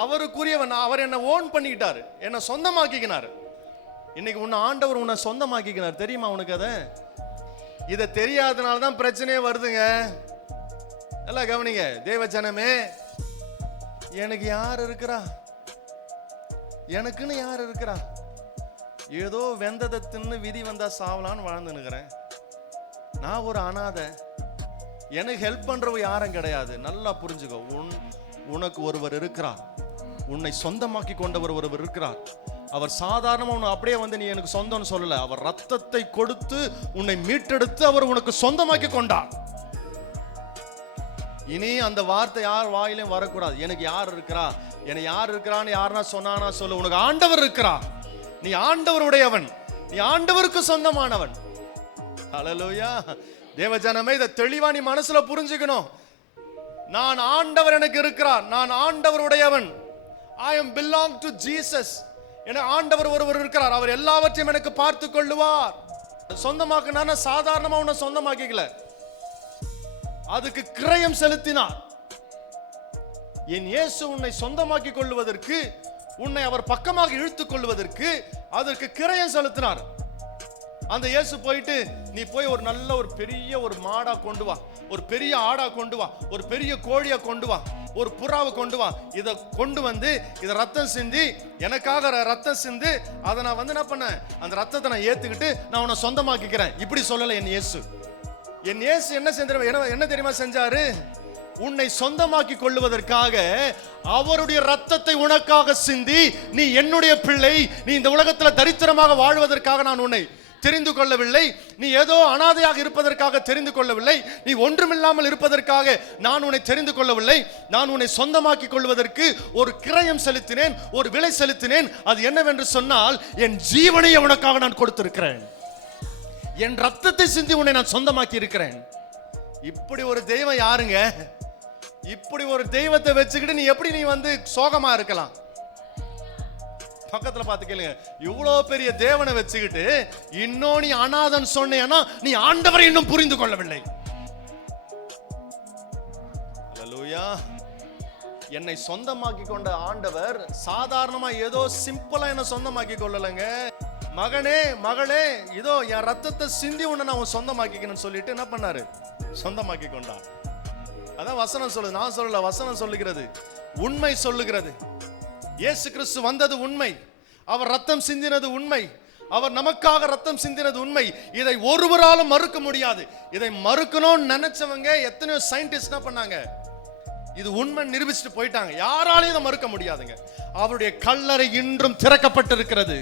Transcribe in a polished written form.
அவருக்குரியவன். அவர் என்ன ஓன் பண்ணிக்கிட்டாரு, என்ன சொந்தமாக்கிக்கினாரு. இன்னைக்கு உன்னை ஆண்டவர் உன்னை சொந்தமாக்கிக்கினார், தெரியுமா உனக்கு? அதை இதை தெரியாதனால தான் பிரச்சனையே வருதுங்க. எல்லாம் கவனிங்க தேவ ஜனமே. எனக்கு யார் இருக்கிறா, எனக்குன்னு யார் இருக்கிறா? ஏதோ வெந்ததை தின்னு விதி வந்தா சாவலான்னு வாழ்ந்து நிற்கிறேன். நான் ஒரு அனாதை, எனக்கு ஹெல்ப் பண்றவ யாரும் கிடையாது. நல்லா புரிஞ்சுக்கோ, உனக்கு ஒருவர் இருக்கிறார், உன்னை சொந்தமாக்கி கொண்டவர் ஒருவர் இருக்கிறார். அவர் சாதாரணமா உன்னை அப்படியே வந்து நீ எனக்கு சொந்தம்னு சொல்லல, அவர் ரத்தத்தை கொடுத்து உன்னை மீட்டெடுத்து அவர் உனக்கு சொந்தமாக்கி கொண்டார். இனி அந்த வார்த்தை யார் வாயிலும் வரக்கூடாது. எனக்கு யார் இருக்கிறா, எனக்கு யார் இருக்கிறான்னு யாருன்னா சொன்னானா சொல்லு. உனக்கு ஆண்டவர் இருக்கிறா, நீ ஆண்டவருடையவன், நீ ஆண்டவருக்கு சொந்தமானவன். ஹல்லேலூயா. தேவஜனமே, இதை தெளிவா நீ மனசுல புரிஞ்சுக்கணும். நான் ஆண்டவர் எனக்கு இருக்கிறார், நான் ஆண்டவருடையவன். I am belong to Jesus. என ஆண்டவர் ஒருவர் இருக்கிறார், அவர் எல்லாவற்றையும் எனக்கு பார்த்து கொள்ளுவார். சொந்தமாக்குனா சாதாரணமா உன்னை சொந்தமாக்கிக்கல, அதுக்கு கிரயம் செலுத்தினார். என் இயேசு உன்னை சொந்தமாக்கி கொள்வதற்கு, உன்னை அவர் பக்கமாக இழுத்துக் கொள்வதற்கு அதற்கு கிரயம் செலுத்தினார். அந்த இயேசு போயிட்டு நீ போய் ஒரு நல்ல ஒரு பெரிய ஒரு மாடா கொண்டு வா, ஒரு பெரிய ஆடா கொண்டு வா, ஒரு பெரிய கோழியை கொண்டு வா, ஒரு புறாவை கொண்டு வா, இதை கொண்டு வந்து இதை ரத்தம் சிந்தி எனக்காக ரத்தம் சிந்து, அதை நான் வந்து என்ன பண்ண, அந்த ரத்தத்தை நான் ஏத்துக்கிட்டு நான் உன்னை சொந்தமாக்கிக்கிறேன். இப்படி சொல்லல என் இயேசு. என் இயேசு என்ன செஞ்சாரு, என்ன தெரியுமா செஞ்சாரு? உன்னை சொந்தமாக்கி கொள்வதற்காக அவருடைய ரத்தத்தை உனக்காக சிந்தி, நீ என்னுடைய பிள்ளை, நீ இந்த உலகத்தில் தரித்திரமாக வாழ்வதற்காக நான் உன்னை தெரிந்து கொள்ளவில்லை, நீ ஏதோ அனாதையாக இருப்பதற்காக தெரிந்து கொள்ளவில்லை, நீ ஒன்றுமில்லாமல் இருப்பதற்காக நான் உன்னை தெரிந்து கொள்ளவில்லை. நான் உன்னை சொந்தமாக்கி கொள்வதற்கு ஒரு கிரயம் செலுத்தினேன், ஒரு விலை செலுத்தினேன். அது என்னவென்று சொன்னால், என் ஜீவனையை உனக்காக நான் கொடுத்திருக்கிறேன், என் ரத்தத்தை சிந்தி உன்னை நான் சொந்தமாக்கி இருக்கிறேன். இப்படி ஒரு தெய்வம் யாருங்க? இப்படி ஒரு தெய்வத்தை வச்சுக்கிட்டு நீ எப்படி நீ வந்து சோகமா இருக்கலாம்? பக்கத்துல பார்த்து கேளுங்க, இவ்வளவு பெரிய தேவனை வச்சுக்கிட்டு இன்னும் நீ அநாதன் சொன்னேன்னா நீ ஆண்டவரை இன்னும் புரிந்து கொள்ளவில்லை. ஹல்லேலூயா. என்னை சொந்தமாக்கி கொண்ட ஆண்டவர் சாதாரணமா ஏதோ சிம்பிளா என்ன சொந்தமாக்கி கொள்ளலைங்க. மகனே மகளே, இதோ என் ரத்தத்தை சிந்தி உன்னை நான் சொந்தமாக்கிக்கணும்னு சொல்லிட்டு என்ன பண்ணாரு, சொந்தமாக்கி கொண்டார். அதான் வசனம் சொல்லுது, நான் சொல்லல, வசனம் சொல்லுகிறது, உண்மை சொல்லுகிறது. இயேசு கிறிஸ்து வந்தது உண்மை, அவர் ரத்தம் சிந்தினது உண்மை, அவர் நமக்காக ரத்தம் சிந்தினது உண்மை. இதை ஒருவராலும் மறுக்க முடியாது. இதை மறுக்கணும்னு நினைச்சவங்க எத்தனையோ சயின்டிஸ்ட் என்ன பண்ணாங்க, இது உண்மை நிரூபிச்சுட்டு போயிட்டாங்க. யாராலையும் இதை மறுக்க முடியாதுங்க. அவருடைய கல்லறை இன்றும் திறக்கப்பட்டிருக்கிறது.